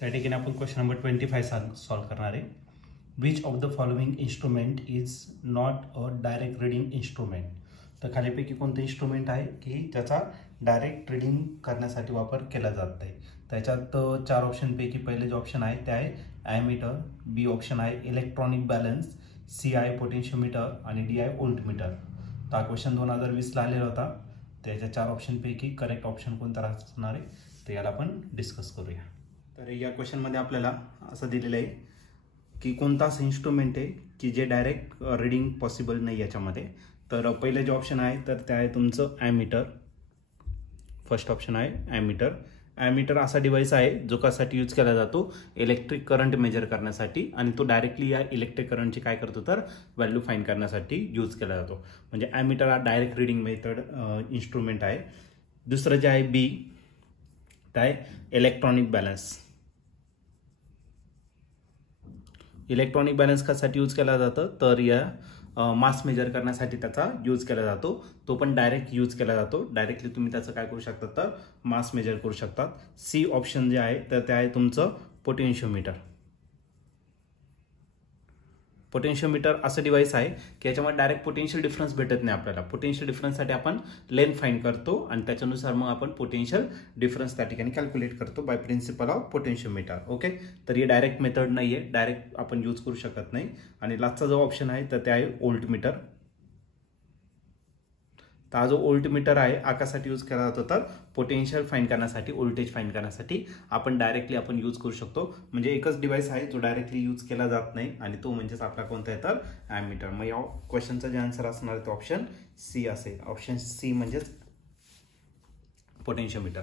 त्या ठिकाणी आपण क्वेश्चन नंबर 25 सॉल्व करणार आहे. Which of the following instrument is not a direct reading instrument. तर खालीपैकी कोणतं इन्स्ट्रुमेंट आहे की ज्याचा डायरेक्ट रीडिंग करण्यासाठी वापर केला जात नाही. त्याच्यात 4 ऑप्शनपैकी पहिले जे ऑप्शन आहे ते आहे ॲमीटर, बी ऑप्शन आहे इलेक्ट्रॉनिक बॅलन्स, सी आहे पोटेन्शियोमीटर आणि डी आहे व्होल्टमीटर. तर हा क्वेश्चन 2020ला आलेला होता. त्याच्या 4 ऑप्शनपैकी करेक्ट ऑप्शन कोणता असणार आहे ते याला आपण डिस्कस करूया. तर या क्वेश्चनमध्ये आपल्याला असं दिलेलं आहे की कोणता असं इन्स्ट्रुमेंट आहे की जे डायरेक्ट रीडिंग पॉसिबल नाही याच्यामध्ये. तर पहिले जे ऑप्शन आहे तर ते आहे तुमचं ॲमीटर. फर्स्ट ऑप्शन आहे ॲमीटर. ॲमीटर असा डिव्हाइस आहे जो कशासाठी यूज केला जातो, इलेक्ट्रिक करंट मेजर करण्यासाठी, आणि तो डायरेक्टली या इलेक्ट्रिक करंटची काय करतो तर व्हॅल्यू फाइंड करण्यासाठी यूज केला जातो. म्हणजे ॲमीटर हा डायरेक्ट रीडिंग मेथड इन्स्ट्रुमेंट आहे. दुसरं जे आहे बी ते आहे इलेक्ट्रॉनिक बॅलन्स. इलेक्ट्रॉनिक बॅलन्स कशासाठी यूज केला जातं तर या मास मेजर करण्यासाठी त्याचा यूज केला जातो. तो पण डायरेक्ट यूज केला जातो. डायरेक्टली तुम्ही त्याचं काय करू शकता तर मास मेजर करू शकतात. सी ऑप्शन जे आहे तर ते आहे तुमचं पोटेन्शियोमीटर. पोटेन्शियोमीटर असं डिव्हाइस आहे की याच्यामध्ये डायरेक्ट पोटेन्शियल डिफरन्स भेटत नाही आपल्याला. पोटेन्शियल डिफरन्ससाठी आपण लेंथ फाइंड करतो आणि त्याच्यानुसार मग आपण पोटेन्शियल डिफरन्स त्या ठिकाणी कॅल्क्युलेट करतो by principle of potentiometer. Okay, तर ही डायरेक्ट मेथड नाही आहे, डायरेक्ट आपण यूज करू शकत नाही. आणि लास्टचा जो ऑप्शन आहे तर ते आहे व्होल्टमीटर. तर हा जो व्होल्टमीटर आहे आकाशासाठी यूज केला जातो तर पोटेन्शियल फाइंड करण्यासाठी, व्होल्टेज फाइंड करण्यासाठी आपण डायरेक्टली आपण यूज करू शकतो. म्हणजे एकच डिव्हाइस आहे जो डायरेक्टली यूज केला जात नाही आणि तो म्हणजेच आपला कोणता आहे तर ॲमीटर. मग या क्वेश्चनचा जे आन्सर असणार आहे तो ऑप्शन सी असेल. ऑप्शन सी म्हणजेच पोटेन्शियोमीटर.